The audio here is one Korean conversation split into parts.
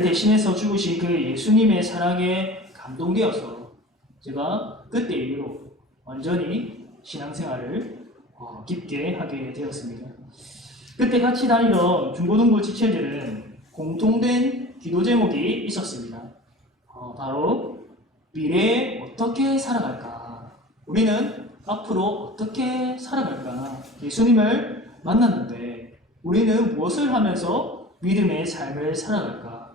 대신해서 죽으신 그 예수님의 사랑에 감동되어서 제가 그때 이후로 완전히 신앙생활을 깊게 하게 되었습니다. 그때 같이 다니던 중고등부 지체들은 공통된 기도 제목이 있었습니다. 바로 미래에 어떻게 살아갈까? 우리는 앞으로 어떻게 살아갈까? 예수님을 만났는데 우리는 무엇을 하면서 믿음의 삶을 살아갈까?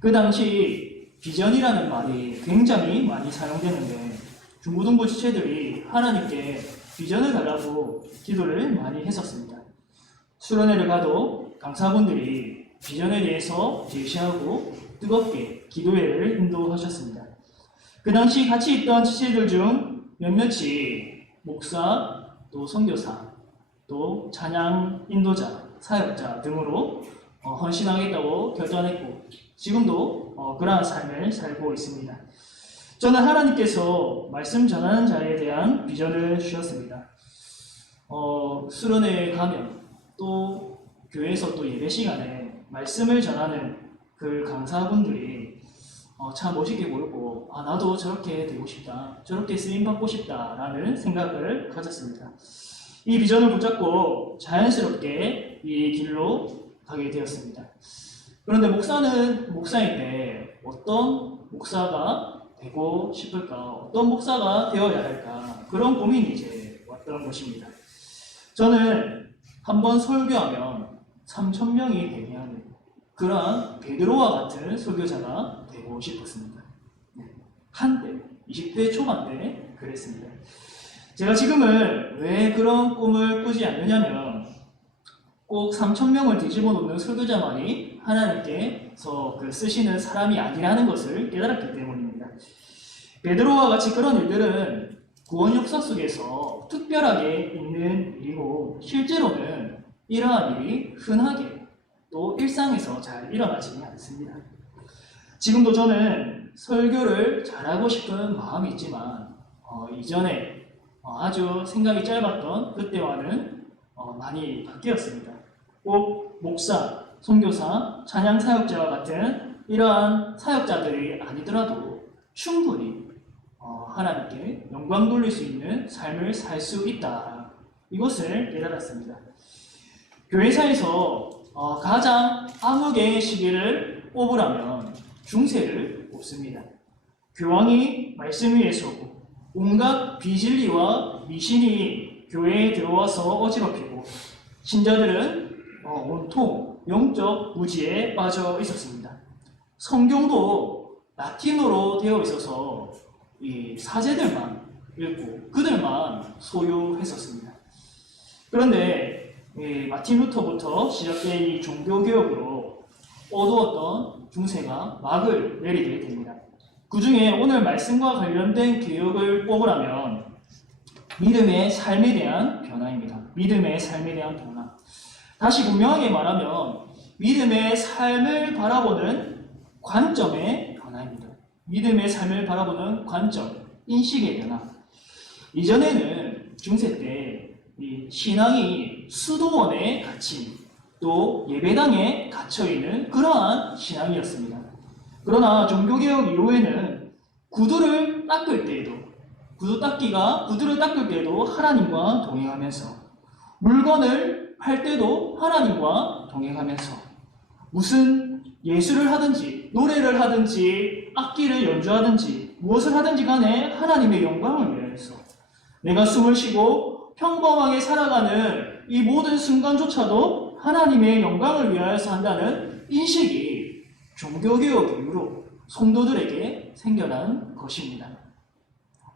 그 당시 비전이라는 말이 굉장히 많이 사용되는데 중고등부 지체들이 하나님께 비전을 달라고 기도를 많이 했었습니다. 수련회를 가도 강사분들이 비전에 대해서 제시하고 뜨겁게 기도회를 인도하셨습니다. 그 당시 같이 있던 지체들 중 몇몇이 목사, 또 선교사, 또 찬양 인도자, 사역자 등으로 헌신하겠다고 결단했고 지금도 그러한 삶을 살고 있습니다. 저는 하나님께서 말씀 전하는 자에 대한 비전을 주셨습니다. 수련회에 가면 또 교회에서 또 예배 시간에 말씀을 전하는 그 강사분들이 참 멋있게 보였고 나도 저렇게 되고 싶다, 저렇게 쓰임받고 싶다라는 생각을 가졌습니다. 이 비전을 붙잡고 자연스럽게 이 길로 가게 되었습니다. 그런데 목사는 목사인데 어떤 목사가 되고 싶을까? 어떤 목사가 되어야 할까? 그런 고민이 이제 왔던 것입니다. 저는 한번 설교하면 3,000명이 회개하는 그러한 베드로와 같은 설교자가 되고 싶었습니다. 한때 20대 초반 때 그랬습니다. 제가 지금은 왜 그런 꿈을 꾸지 않느냐면 꼭 3,000명을 뒤집어 놓는 설교자만이 하나님께서 쓰시는 사람이 아니라는 것을 깨달았기 때문입니다. 베드로와 같이 그런 일들은 구원 역사 속에서 특별하게 있는 일이고 실제로는 이러한 일이 흔하게 또 일상에서 잘 일어나지 않습니다. 지금도 저는 설교를 잘하고 싶은 마음이 있지만 이전에 아주 생각이 짧았던 그때와는 많이 바뀌었습니다. 꼭 목사, 선교사, 찬양 사역자와 같은 이러한 사역자들이 아니더라도 충분히 하나님께 영광 돌릴 수 있는 삶을 살 수 있다. 이것을 깨달았습니다. 교회사에서 가장 암흑의 시기를 꼽으라면 중세를 꼽습니다. 교황이 말씀 위에 서고 온갖 비진리와 미신이 교회에 들어와서 어지럽히고 신자들은 온통 영적 무지에 빠져 있었습니다. 성경도 라틴어로 되어 있어서 이 사제들만 읽고 그들만 소유했었습니다. 그런데 마틴 루터부터 시작된 이 종교개혁으로 어두웠던 중세가 막을 내리게 됩니다. 그 중에 오늘 말씀과 관련된 개혁을 꼽으라면 믿음의 삶에 대한 변화입니다. 믿음의 삶에 대한 변화. 다시 분명하게 말하면 믿음의 삶을 바라보는 관점의 변화입니다. 믿음의 삶을 바라보는 관점, 인식의 변화. 이전에는 중세 때 이 신앙이 수도원에 갇힌 또 예배당에 갇혀있는 그러한 신앙이었습니다. 그러나 종교개혁 이후에는 구두를 닦을 때에도 구두를 닦을 때도 하나님과 동행하면서 물건을 팔 때도 하나님과 동행하면서 무슨 예술을 하든지 노래를 하든지 악기를 연주하든지 무엇을 하든지 간에 하나님의 영광을 위해서 내가 숨을 쉬고 평범하게 살아가는 이 모든 순간조차도 하나님의 영광을 위하여서 한다는 인식이 종교개혁 이후로 성도들에게 생겨난 것입니다.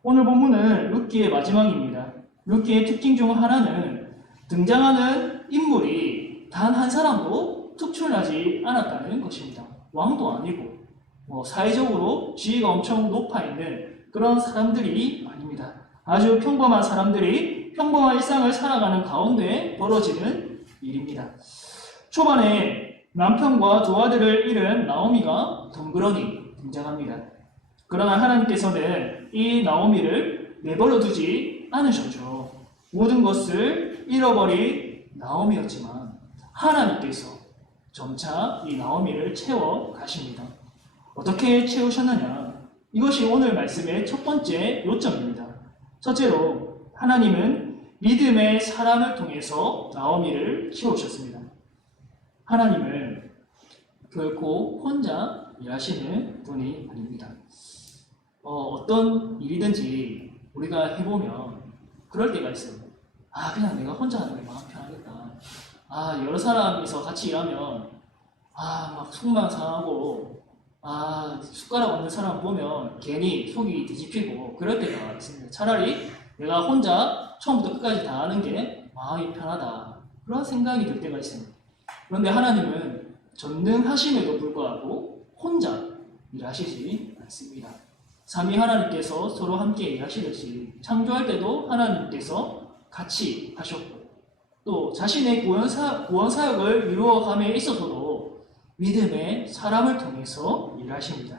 오늘 본문은 룻기의 마지막입니다. 룻기의 특징 중 하나는 등장하는 인물이 단 한 사람도 특출나지 않았다는 것입니다. 왕도 아니고 사회적으로 지위가 엄청 높아 있는 그런 사람들이 아닙니다. 아주 평범한 사람들이 평범한 일상을 살아가는 가운데 벌어지는 일입니다. 초반에 남편과 두 아들을 잃은 나오미가 덩그러니 등장합니다. 그러나 하나님께서는 이 나오미를 내버려 두지 않으셨죠. 모든 것을 잃어버린 나오미였지만 하나님께서 점차 이 나오미를 채워 가십니다. 어떻게 채우셨느냐? 이것이 오늘 말씀의 첫 번째 요점입니다. 첫째로 하나님은 믿음의 사람을 통해서 나오미를 키우셨습니다. 하나님은 결코 혼자 일하시는 분이 아닙니다. 어떤 일이든지 우리가 해보면 그럴 때가 있어요. 그냥 내가 혼자 하는 게 마음 편하겠다. 여러 사람이서 같이 일하면 막 속만 상하고 숟가락 없는 사람 보면 괜히 속이 뒤집히고 그럴 때가 있습니다. 차라리 내가 혼자 처음부터 끝까지 다 하는 게 마음이 편하다. 그런 생각이 들 때가 있습니다. 그런데 하나님은 전능하심에도 불구하고 혼자 일하시지 않습니다. 삼위 하나님께서 서로 함께 일하시듯이 창조할 때도 하나님께서 같이 하셨고 또 자신의 구원 사역을 이루어감에 있어서도 믿음의 사람을 통해서 일하십니다.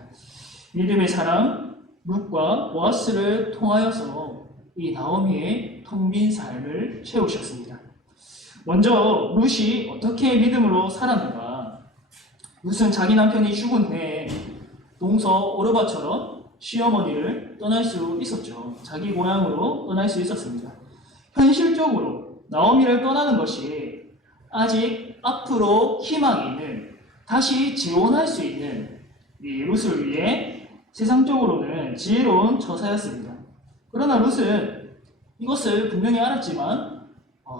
믿음의 사람 룻과 보아스를 통하여서 이 나오미의 텅 빈 삶을 채우셨습니다. 먼저 룻이 어떻게 믿음으로 살았는가? 룻은 자기 남편이 죽은 후에 동서 오르바처럼 시어머니를 떠날 수 있었죠. 자기 고향으로 떠날 수 있었습니다. 현실적으로 나오미를 떠나는 것이 아직 앞으로 희망이 있는, 다시 재혼할 수 있는 이 룻을 위해 세상적으로는 지혜로운 처사였습니다. 그러나 룻은 이것을 분명히 알았지만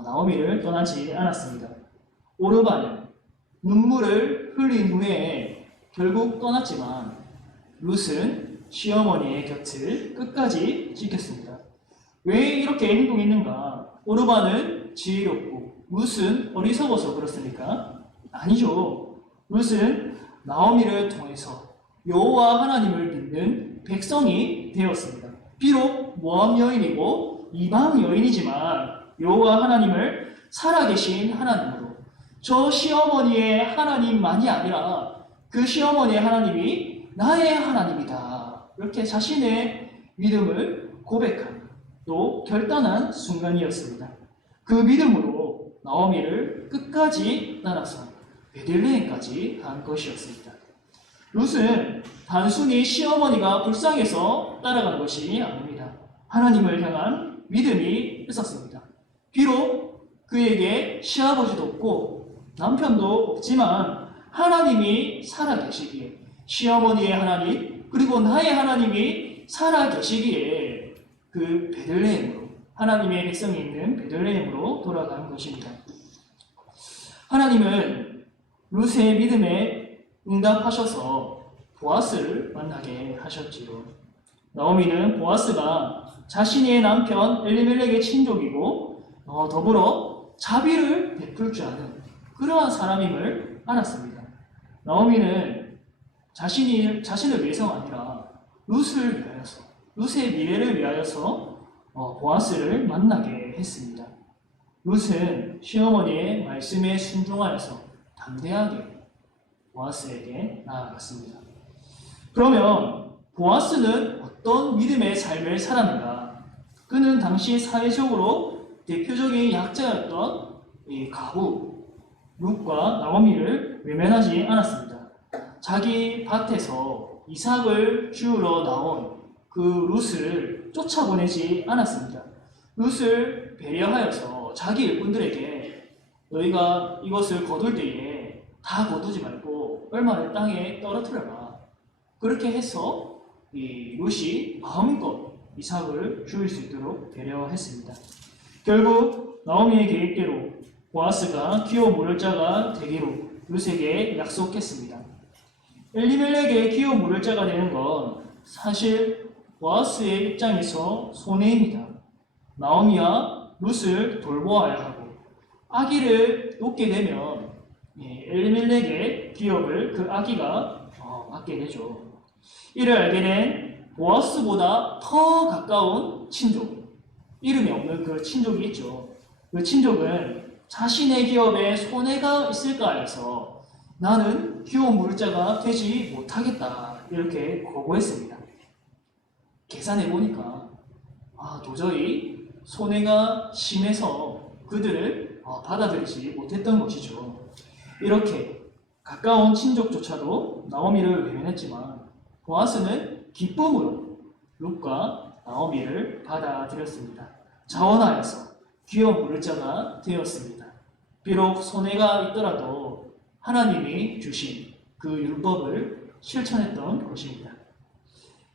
나오미를 떠나지 않았습니다. 오르바는 눈물을 흘린 후에 결국 떠났지만 룻은 시어머니의 곁을 끝까지 지켰습니다. 왜 이렇게 행동했는가? 오르바는 지혜롭고 룻은 어리석어서 그렇습니까? 아니죠. 룻은 나오미를 통해서 여호와 하나님을 믿는 백성이 되었습니다. 비록 모함 여인이고 이방 여인이지만 여호와 하나님을 살아계신 하나님으로, 저 시어머니의 하나님만이 아니라 그 시어머니의 하나님이 나의 하나님이다, 이렇게 자신의 믿음을 고백한 또 결단한 순간이었습니다. 그 믿음으로 나오미를 끝까지 따라서 베들레헴까지 간 것이었습니다. 룻은 단순히 시어머니가 불쌍해서 따라간 것이 아닙니다. 하나님을 향한 믿음이 있었습니다. 비록 그에게 시아버지도 없고 남편도 없지만 하나님이 살아계시기에, 시어머니의 하나님 그리고 나의 하나님이 살아계시기에 그 베들레헴으로, 하나님의 백성이 있는 베들레헴으로 돌아간 것입니다. 하나님은 룻의 믿음에 응답하셔서 보아스를 만나게 하셨지요. 나오미는 보아스가 자신의 남편 엘리멜렉의 친족이고 더불어 자비를 베풀 줄 아는 그러한 사람임을 알았습니다. 나오미는 자신을 위해서가 아니라 룻을 위하여서, 룻의 미래를 위하여서 보아스를 만나게 했습니다. 룻은 시어머니의 말씀에 순종하여서 담대하게 보아스에게 나아갔습니다. 그러면 보아스는 어떤 믿음의 삶을 살았는가? 그는 당시 사회적으로 대표적인 약자였던 이 가부 룻과 나오미를 외면하지 않았습니다. 자기 밭에서 이삭을 주우러 나온 그 룻을 쫓아보내지 않았습니다. 룻을 배려하여서 자기 일꾼들에게 너희가 이것을 거둘 때에 다 거두지 말고 얼마를 땅에 떨어뜨려라, 그렇게 해서 이 룻이 마음껏 이삭을 주울 수 있도록 배려했습니다. 결국 나오미의 계획대로 보아스가 기업 물을 자가 되기로 룻에게 약속했습니다. 엘리멜렉의 기업 물을 자가 되는 건 사실 보아스의 입장에서 손해입니다. 나오미와 룻을 돌보아야 하고 아기를 놓게 되면 엘리멜렉의 기업을 그 아기가 맡게 되죠. 이를 알게 된 보아스보다 더 가까운 친족, 이름이 없는 그 친족이 있죠. 그 친족은 자신의 기업에 손해가 있을까 해서 나는 기업 물자가 되지 못하겠다, 이렇게 거부했습니다. 계산해 보니까 도저히 손해가 심해서 그들을 받아들이지 못했던 것이죠. 이렇게 가까운 친족조차도 나오미를 외면했지만 보아스는 기쁨으로 룻과 나오미를 받아들였습니다. 자원하여서 귀여운 물자가 되었습니다. 비록 손해가 있더라도 하나님이 주신 그 율법을 실천했던 것입니다.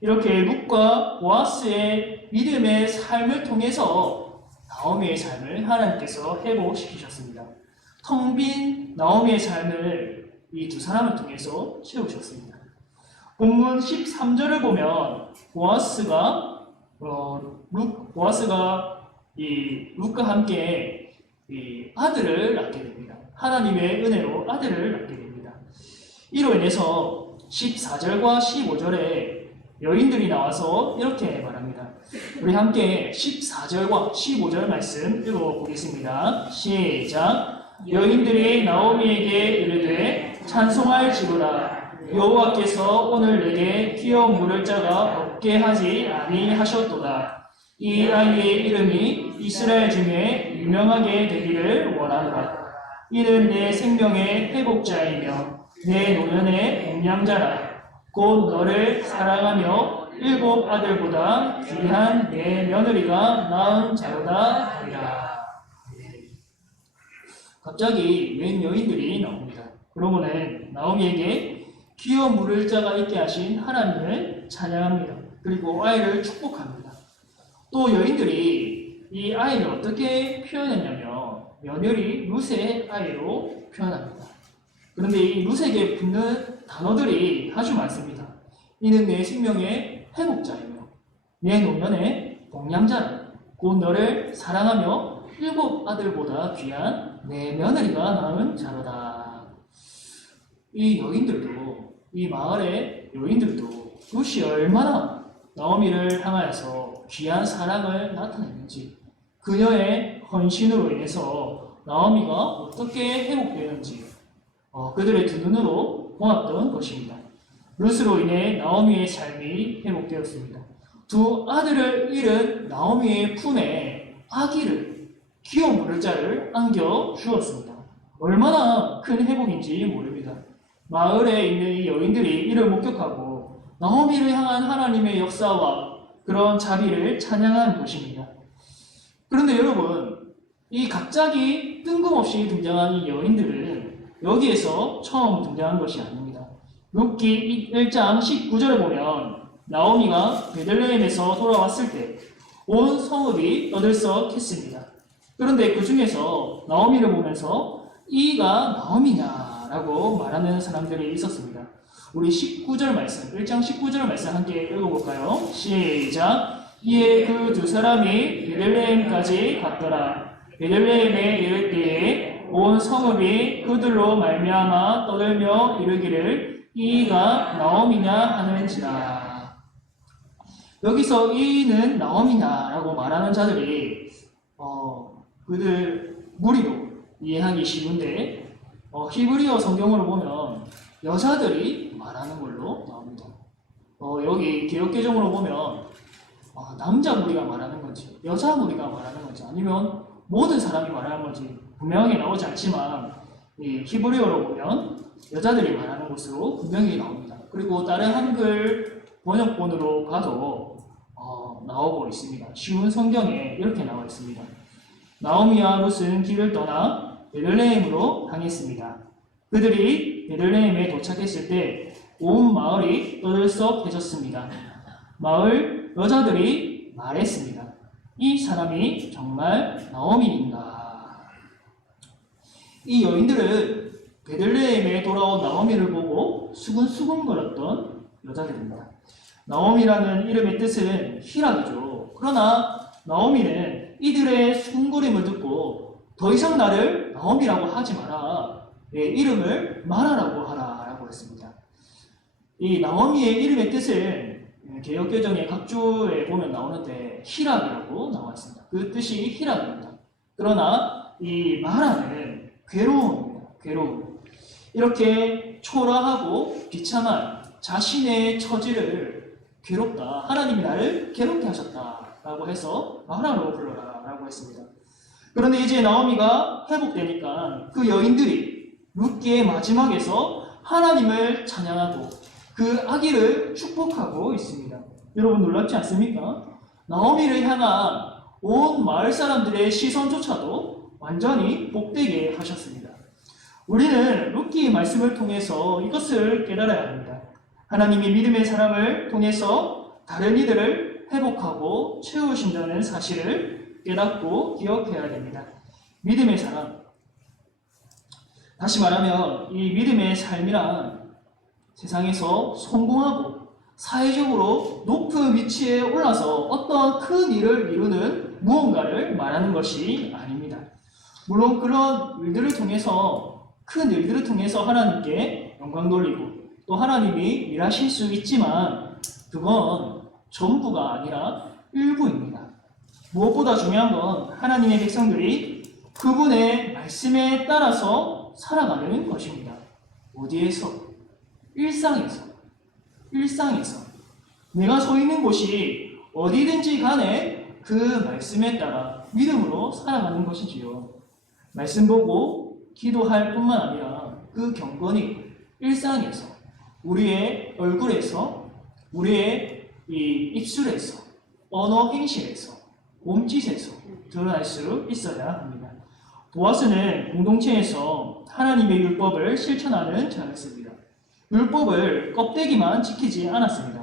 이렇게 룻과 보아스의 믿음의 삶을 통해서 나오미의 삶을 하나님께서 회복시키셨습니다. 텅 빈 나오미의 삶을 이 두 사람을 통해서 채우셨습니다. 본문 13절을 보면 보아스가 룻과 함께 이 아들을 낳게 됩니다. 하나님의 은혜로 아들을 낳게 됩니다. 이로 인해서 14절과 15절에 여인들이 나와서 이렇게 말합니다. 우리 함께 14절과 15절 말씀 읽어보겠습니다. 시작. 여인들이 나오미에게 이르되 찬송할지로다. 여호와께서 오늘 내게 귀여운 물을 자가 없게 하지 아니하셨도다. 이 아이의 이름이 이스라엘 중에 유명하게 되기를 원하노라. 이는 내 생명의 회복자이며 내 노년의 음양자라. 곧 너를 사랑하며 7 아들보다 귀한 내 며느리가 낳은 자로다 하리라. 갑자기 웬 여인들이 나옵니다. 그러고는 나오미에게 귀여운 물을 자가 있게 하신 하나님을 찬양합니다. 그리고 아이를 축복합니다. 또 여인들이 이 아이를 어떻게 표현했냐면 며느리 룻의 아이로 표현합니다. 그런데 이 룻에게 붙는 단어들이 아주 많습니다. 이는 내 생명의 회복자이며 내 노년의 봉양자라. 곧 너를 사랑하며 7 아들보다 귀한 내 며느리가 낳은 자로다. 이 여인들도, 이 마을의 여인들도 룻이 얼마나 나오미를 향하여서 귀한 사랑을 나타냈는지, 그녀의 헌신으로 인해서 나오미가 어떻게 회복되는지 그들의 두 눈으로 보았던 것입니다. 룻으로 인해 나오미의 삶이 회복되었습니다. 두 아들을 잃은 나오미의 품에 아기를, 귀여운 물자를 안겨 주었습니다. 얼마나 큰 회복인지 모릅니다. 마을에 있는 이 여인들이 이를 목격하고 나오미를 향한 하나님의 역사와 그런 자비를 찬양한 것입니다. 그런데 여러분, 이 갑자기 뜬금없이 등장한 이 여인들은 여기에서 처음 등장한 것이 아닙니다. 룻기 1장 19절을 보면 나오미가 베들레헴에서 돌아왔을 때 온 성읍이 떠들썩했습니다. 그런데 그 중에서 나오미를 보면서 이가 나오미냐라고 말하는 사람들이 있었습니다. 우리 19절 말씀, 1장 19절 말씀 함께 읽어볼까요? 시작. 이에 그 두 사람이 베들레헴까지 갔더라. 베들레헴에 이를 때에 온 성읍이 그들로 말미암아 떠들며 이르기를 이가 나오미냐 하는지라. 여기서 이는 나오미냐라고 말하는 자들이 그들 무리로 이해하기 쉬운데 히브리어 성경으로 보면 여자들이 말하는 걸로 나옵니다. 여기 개역개정으로 보면 남자 무리가 말하는 건지 여자 무리가 말하는 건지 아니면 모든 사람이 말하는 건지 분명하게 나오지 않지만 이 히브리어로 보면 여자들이 말하는 것으로 분명히 나옵니다. 그리고 다른 한글 번역본으로 봐도 나오고 있습니다. 쉬운 성경에 이렇게 나와 있습니다. 나오미와 룻은 길을 떠나 베들레헴으로 향했습니다. 그들이 베들레헴에 도착했을 때 온 마을이 떠들썩해졌습니다. 마을 여자들이 말했습니다. 이 사람이 정말 나오미인가? 이 여인들은 베들레헴에 돌아온 나오미를 보고 수근수근거렸던 여자들입니다. 나오미라는 이름의 뜻은 희락이죠. 그러나 나오미는 이들의 수근거림을 듣고 더 이상 나를 나오미라고 하지 마라. 내 이름을 마라라고 하라라고 했습니다. 이 나오미의 이름의 뜻은 개역개정의 각주에 보면 나오는데 희락이라고 나와 있습니다. 그 뜻이 희락입니다. 그러나 이 마라는 괴로움입니다. 괴로움. 이렇게 초라하고 비참한 자신의 처지를 괴롭다. 하나님이 나를 괴롭게 하셨다라고 해서 마라로 불러라라고 했습니다. 그런데 이제 나오미가 회복되니까 그 여인들이 룻기의 마지막에서 하나님을 찬양하고 그 아기를 축복하고 있습니다. 여러분 놀랍지 않습니까? 나오미를 향한 온 마을 사람들의 시선조차도 완전히 복되게 하셨습니다. 우리는 룻기의 말씀을 통해서 이것을 깨달아야 합니다. 하나님이 믿음의 사람을 통해서 다른 이들을 회복하고 채우신다는 사실을 깨닫고 기억해야 됩니다. 믿음의 사람. 다시 말하면 이 믿음의 삶이란 세상에서 성공하고 사회적으로 높은 위치에 올라서 어떠한 큰 일을 이루는 무언가를 말하는 것이 아닙니다. 물론 그런 일들을 통해서 큰 일들을 통해서 하나님께 영광 돌리고 또 하나님이 일하실 수 있지만 그건 전부가 아니라 일부입니다. 무엇보다 중요한 건 하나님의 백성들이 그분의 말씀에 따라서 살아가는 것입니다. 어디에서? 일상에서. 내가 서 있는 곳이 어디든지 간에 그 말씀에 따라 믿음으로 살아가는 것이지요. 말씀 보고 기도할 뿐만 아니라 그 경건이 일상에서 우리의 얼굴에서 우리의 이 입술에서 언어 행실에서 몸짓에서 드러날 수 있어야 합니다. 보아스는 공동체에서 하나님의 율법을 실천하는 자였습니다. 율법을 껍데기만 지키지 않았습니다.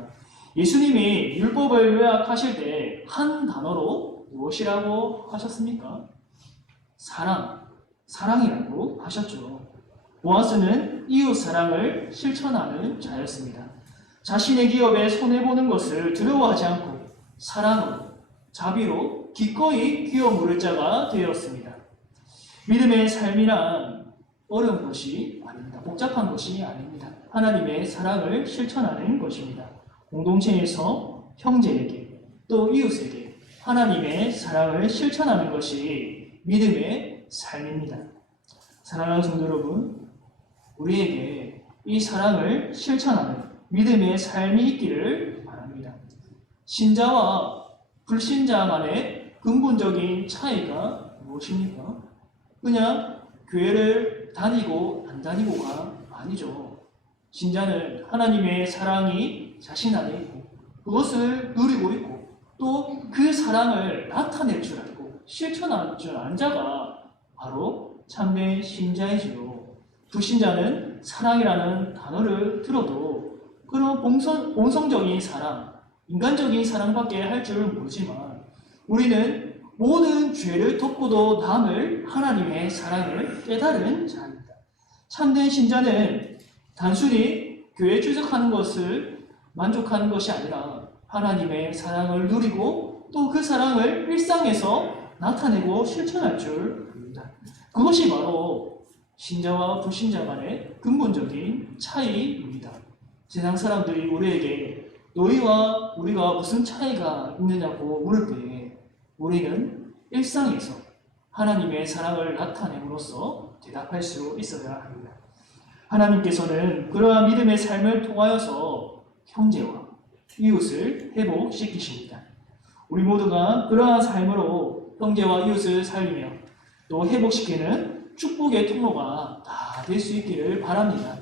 예수님이 율법을 요약하실 때 한 단어로 무엇이라고 하셨습니까? 사랑이라고 하셨죠. 보아스는 이웃 사랑을 실천하는 자였습니다. 자신의 기업에 손해보는 것을 두려워하지 않고 사랑으로, 자비로 기꺼이 기업 물을 자가 되었습니다. 믿음의 삶이란 어려운 것이 아닙니다. 복잡한 것이 아닙니다. 하나님의 사랑을 실천하는 것입니다. 공동체에서 형제에게 또 이웃에게 하나님의 사랑을 실천하는 것이 믿음의 삶입니다. 사랑하는 성도 여러분, 우리에게 이 사랑을 실천하는 믿음의 삶이 있기를 바랍니다. 신자와 불신자 간의 근본적인 차이가 무엇입니까? 그냥 교회를 다니고 안 다니고가 아니죠. 신자는 하나님의 사랑이 자신 안에 있고 그것을 누리고 있고 또 그 사랑을 나타낼 줄 알고 실천할 줄 아는 자가 바로 참된 신자이지요. 불신자는 사랑이라는 단어를 들어도 그런 본성적인 사랑, 인간적인 사랑밖에 할 줄 모르지만 우리는 모든 죄를 덮고도 남을 하나님의 사랑을 깨달은 자입니다. 참된 신자는 단순히 교회에 출석하는 것을 만족하는 것이 아니라 하나님의 사랑을 누리고 또 그 사랑을 일상에서 나타내고 실천할 줄 압니다. 그것이 바로 신자와 불신자 간의 근본적인 차이입니다. 세상 사람들이 우리에게 너희와 우리가 무슨 차이가 있느냐고 물을 때 우리는 일상에서 하나님의 사랑을 나타냄으로써 대답할 수 있어야 합니다. 하나님께서는 그러한 믿음의 삶을 통하여서 형제와 이웃을 회복시키십니다. 우리 모두가 그러한 삶으로 형제와 이웃을 살리며 또 회복시키는 축복의 통로가 다 될 수 있기를 바랍니다.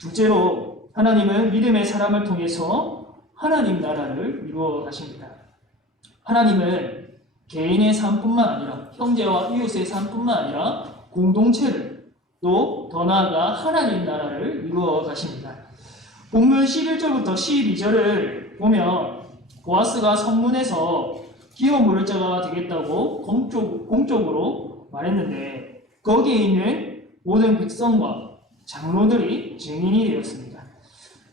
둘째로 하나님은 믿음의 사람을 통해서 하나님 나라를 이루어 가십니다. 하나님은 개인의 삶뿐만 아니라 형제와 이웃의 삶뿐만 아니라 공동체를 또 더 나아가 하나님 나라를 이루어 가십니다. 본문 11절부터 12절을 보면 보아스가 성문에서 기업 물을 자가 되겠다고 공적으로 말했는데 거기에 있는 모든 백성과 장로들이 증인이 되었습니다.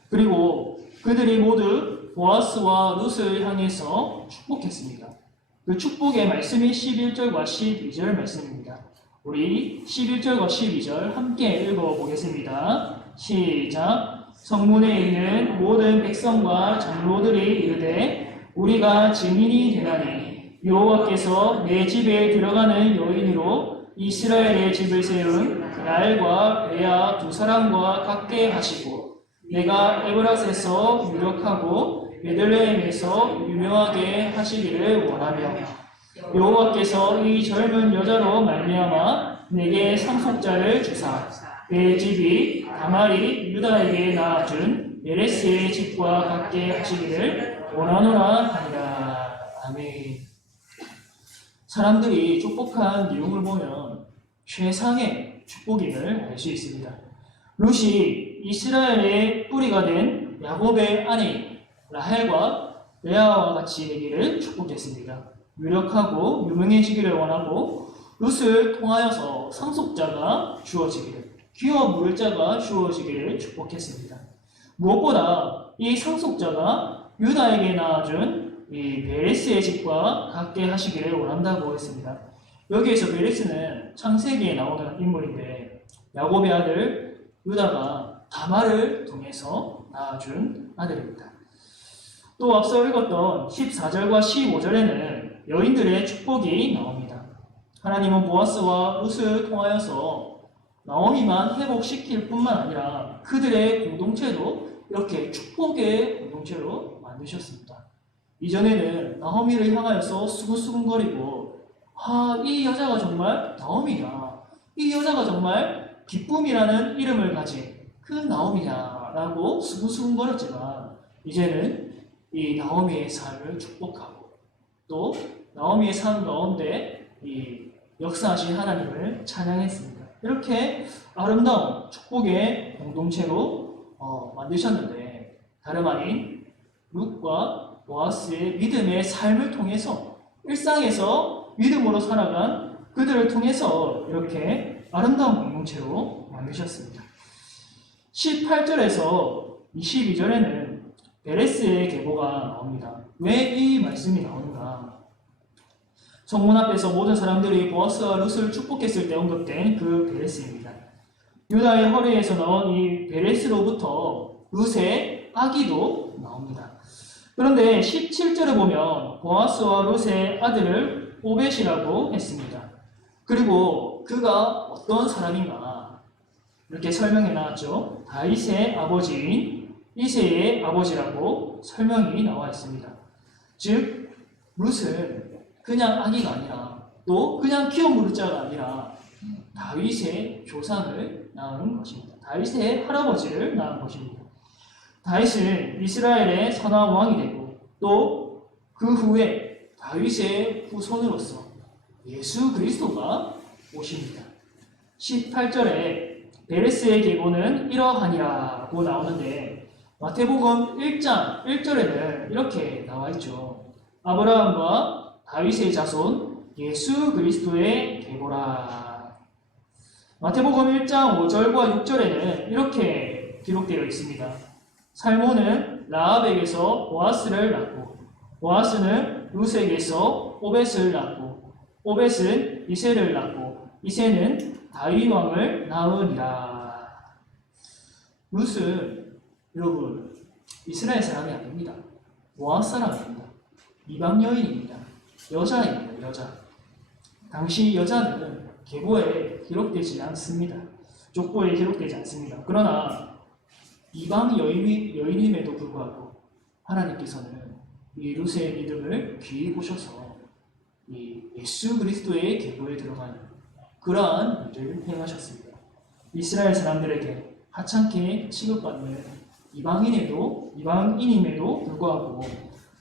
그리고 그들이 모두 보아스와 룻을 향해서 축복했습니다. 그 축복의 말씀이 11절과 12절 말씀입니다. 우리 11절과 12절 함께 읽어보겠습니다. 시작. 성문에 있는 모든 백성과 장로들이 이르되 우리가 증인이 되나니 여호와께서 내 집에 들어가는 여인으로 이스라엘의 집을 세운 라헬과 레아 두 사람과 같게 하시고 내가 에브라스에서 유력하고 베들레헴에서 유명하게 하시기를 원하며 여호와께서 이 젊은 여자로 말미암아 내게 상속자를 주사 내 집이 다말이 유다에게 낳아준 베레스의 집과 같게 하시기를 원하노라 하니라. 아멘. 사람들이 축복한 내용을 보면 최상의 축복임을 알 수 있습니다. 룻이 이스라엘의 뿌리가 된 야곱의 아내인 라헬과 레아와 같이 되기를 축복했습니다. 유력하고 유명해지기를 원하고 룻을 통하여서 상속자가 주어지기를, 기업 물자가 주어지기를 축복했습니다. 무엇보다 이 상속자가 유다에게 낳아준 이 베레스의 집과 같게 하시기를 원한다고 했습니다. 여기에서 베레스는 창세기에 나오는 인물인데 야곱의 아들 유다가 다말을 통해서 낳아준 아들입니다. 또 앞서 읽었던 14절과 15절에는 여인들의 축복이 나옵니다. 하나님은 보아스와 룻을 통하여서 나오미만 회복시킬 뿐만 아니라 그들의 공동체도 이렇게 축복의 공동체로 만드셨습니다. 이전에는 나오미를 향하여서 수근수근거리고 이 여자가 정말 나오미냐, 이 여자가 정말 기쁨이라는 이름을 가진 그 나오미냐 라고 수근수근거렸지만 이제는 이 나오미의 삶을 축복하고 또 나오미의 삶 가운데 이 역사하신 하나님을 찬양했습니다. 이렇게 아름다운 축복의 공동체로 만드셨는데 다름 아닌 룻과 보아스의 믿음의 삶을 통해서 일상에서 믿음으로 살아간 그들을 통해서 이렇게 아름다운 공동체로 만드셨습니다. 18절에서 22절에는 베레스의 계보가 나옵니다. 왜 이 말씀이 나오는가? 성문 앞에서 모든 사람들이 보아스와 룻을 축복했을 때 언급된 그 베레스입니다. 유다의 허리에서 나온 이 베레스로부터 룻의 아기도 나옵니다. 그런데 17절에 보면 보아스와 룻의 아들을 오벳이라고 했습니다. 그리고 그가 어떤 사람인가 이렇게 설명해 놨죠. 다윗의 아버지인 이새의 아버지라고 설명이 나와 있습니다. 즉 룻은 그냥 아기가 아니라 또 그냥 키워 물을 자가 아니라 다윗의 조상을 낳은 것입니다. 다윗의 할아버지를 낳은 것입니다. 다윗은 이스라엘의 선한 왕이 되고 또 그 후에 다윗의 후손으로서 예수 그리스도가 오십니다. 18절에 베레스의 계보는 이러하니라고 나오는데 마태복음 1장 1절에는 이렇게 나와 있죠. 아브라함과 다윗의 자손 예수 그리스도의 계보라. 마태복음 1장 5절과 6절에는 이렇게 기록되어 있습니다. 살몬은 라합에게서 보아스를 낳고 보아스는 룻에게서 오벳을 낳고 오벳은 이새를 낳고 이새는 다윗 왕을 낳으니라. 룻은 여러분 이스라엘 사람이 아닙니다. 모압 사람입니다. 이방 여인입니다. 여자입니다. 여자. 당시 여자는 계보에 기록되지 않습니다. 족보에 기록되지 않습니다. 그러나 이방 여인임에도 불구하고 하나님께서는 이 룻의 믿음을 귀히 보셔서 이 예수 그리스도의 계보에 들어가는 그러한 일을 행하셨습니다. 이스라엘 사람들에게 하찮게 취급받는 이방인임에도 불구하고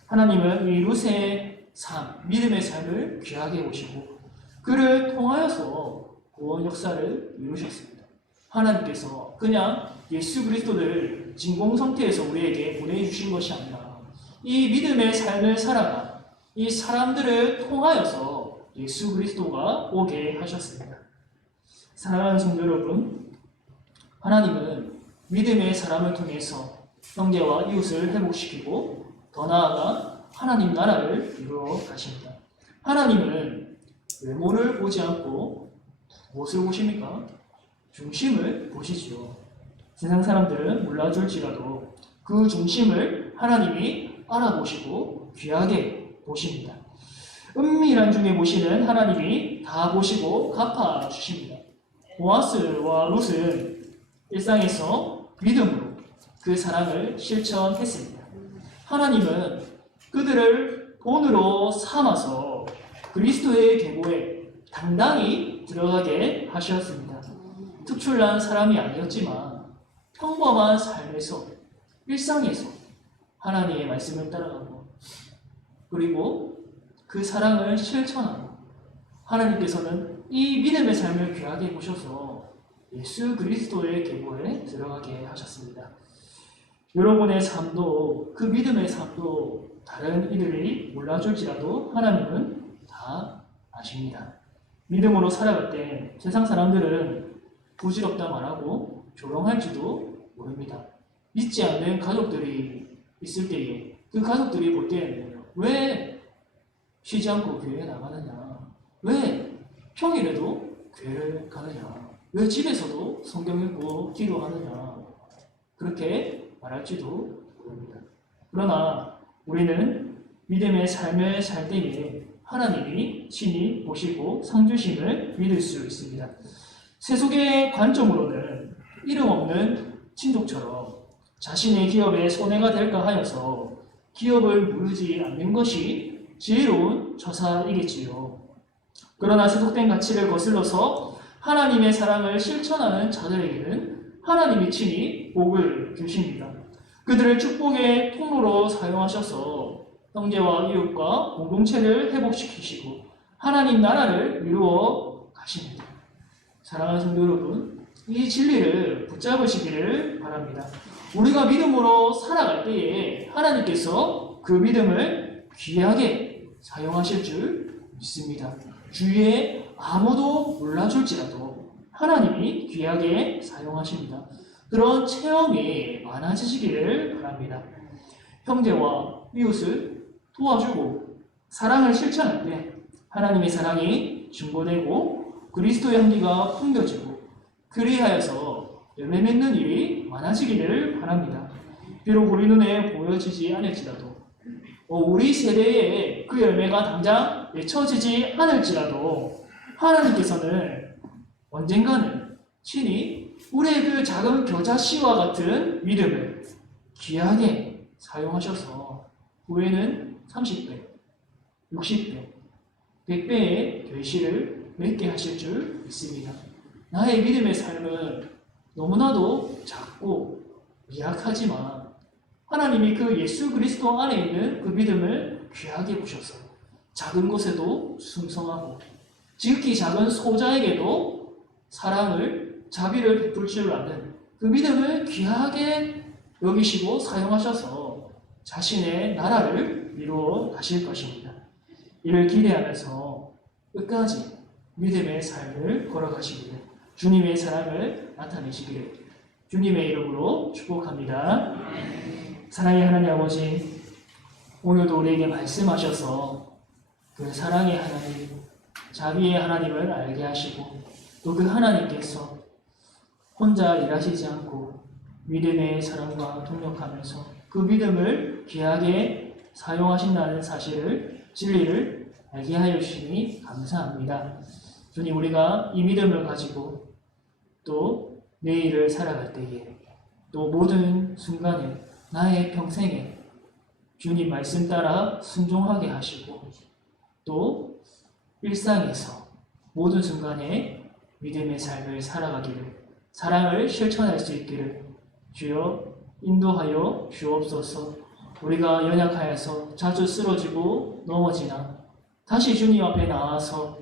하나님은 이 룻의 삶, 믿음의 삶을 귀하게 보시고 그를 통하여서 구원 역사를 이루셨습니다. 하나님께서 그냥 예수 그리스도를 진공 상태에서 우리에게 보내주신 것이 아니라 이 믿음의 삶을 살아가 이 사람들을 통하여서 예수 그리스도가 오게 하셨습니다. 사랑하는 성도 여러분, 하나님은 믿음의 사람을 통해서 형제와 이웃을 회복시키고 더 나아가 하나님 나라를 이루어 가십니다. 하나님은 외모를 보지 않고 무엇을 보십니까? 중심을 보시죠. 세상 사람들은 몰라줄지라도 그 중심을 하나님이 알아보시고 귀하게 보십니다. 은밀한 중에 보시는 하나님이 다 보시고 갚아주십니다. 보아스와 룻은 일상에서 믿음으로 그 사랑을 실천했습니다. 하나님은 그들을 본으로 삼아서 그리스도의 계보에 당당히 들어가게 하셨습니다. 특출난 사람이 아니었지만 평범한 삶에서, 일상에서 하나님의 말씀을 따라가고 그리고 그 사랑을 실천하고 하나님께서는 이 믿음의 삶을 귀하게 보셔서 예수 그리스도의 계보에 들어가게 하셨습니다. 여러분의 삶도 그 믿음의 삶도 다른 이들이 몰라줄지라도 하나님은 다 아십니다. 믿음으로 살아갈 때 세상 사람들은 부질없다 말하고 조롱할지도 모릅니다. 믿지 않는 가족들이 있을 때에 그 가족들이 볼 때에는 왜 쉬지 않고 교회에 나가느냐, 왜 평일에도 교회를 가느냐, 왜 집에서도 성경 읽고 기도하느냐, 그렇게 말할지도 모릅니다. 그러나 우리는 믿음의 삶을 살 때에 하나님이 친히 보시고 상주심을 믿을 수 있습니다. 세속의 관점으로는 이름 없는 친족처럼 자신의 기업에 손해가 될까 하여서 기업을 무르지 않는 것이 지혜로운 처사이겠지요. 그러나 세속된 가치를 거슬러서 하나님의 사랑을 실천하는 자들에게는 하나님이 친히 복을 주십니다. 그들을 축복의 통로로 사용하셔서 형제와 이웃과 공동체를 회복시키시고 하나님 나라를 이루어 가십니다. 사랑하는 성도 여러분, 이 진리를 붙잡으시기를 바랍니다. 우리가 믿음으로 살아갈 때에 하나님께서 그 믿음을 귀하게 사용하실 줄 믿습니다. 주위에 아무도 몰라줄지라도 하나님이 귀하게 사용하십니다. 그런 체험이 많아지시기를 바랍니다. 형제와 이웃을 도와주고 사랑을 실천할 때 하나님의 사랑이 증거되고 그리스도의 향기가 풍겨지고 그리하여서 열매 맺는 일이 많아지기를 바랍니다. 비록 우리 눈에 보여지지 않을지라도 우리 세대에 그 열매가 당장 맺혀지지 않을지라도 하나님께서는 언젠가는 친히 우리의 그 작은 겨자씨와 같은 믿음을 귀하게 사용하셔서 후에는 30배, 60배, 100배의 결실을 맺게 하실 줄 믿습니다. 나의 믿음의 삶은 너무나도 작고 미약하지만 하나님이 그 예수 그리스도 안에 있는 그 믿음을 귀하게 보셔서 작은 것에도 충성하고 지극히 작은 소자에게도 사랑을, 자비를 베풀 줄 아는 그 믿음을 귀하게 여기시고 사용하셔서 자신의 나라를 이루어 가실 것입니다. 이를 기대하면서 끝까지 믿음의 삶을 걸어가시기를, 주님의 사랑을 나타내시기를 주님의 이름으로 축복합니다. 사랑의 하나님 아버지, 오늘도 우리에게 말씀하셔서 그 사랑의 하나님, 자비의 하나님을 알게 하시고 또 그 하나님께서 혼자 일하시지 않고 믿음의 사랑과 동력하면서 그 믿음을 귀하게 사용하신다는 사실을, 진리를 알게 하여 주시니 감사합니다. 주님, 우리가 이 믿음을 가지고 또 내일을 살아갈 때에 또 모든 순간에 나의 평생에 주님 말씀 따라 순종하게 하시고 또 일상에서 모든 순간에 믿음의 삶을 살아가기를, 사랑을 실천할 수 있기를 주여 인도하여 주옵소서. 우리가 연약하여서 자주 쓰러지고 넘어지나 다시 주님 앞에 나와서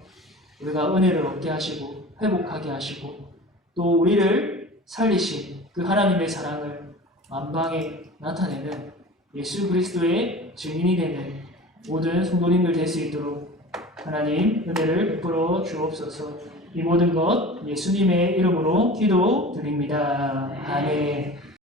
우리가 은혜를 얻게 하시고 회복하게 하시고 또 우리를 살리신 그 하나님의 사랑을 만방에 나타내는 예수 그리스도의 증인이 되는 모든 성도님들 될 수 있도록 하나님 은혜를 베풀어 주옵소서. 이 모든 것 예수님의 이름으로 기도드립니다. 아멘.